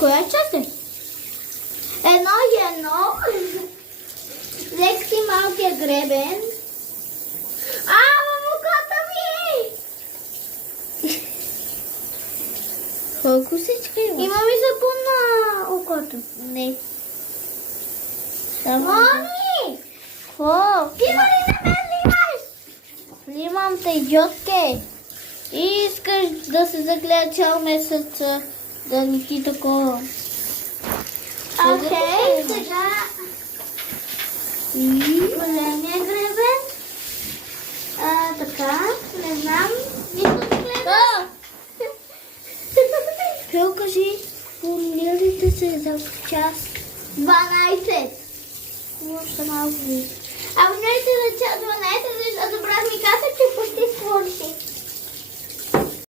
Коя част е? Едно и едно. Взех си малкия гребен. В окото ми! Колко всички има? Има ми запун на окото. Не. Само... Мони! Какво? Ти нали не ме снимаш? Снимам те, идиотке. И искаш да се загледа цял месец да ни ти такова. Окей, сега големия гребен. Така, не знам. Нищо не гледа. Пел, кажи, формулирайте се за час. 12. Още малко ви. Абонирайте за час 12, защото брат ми каза, че почти свърши.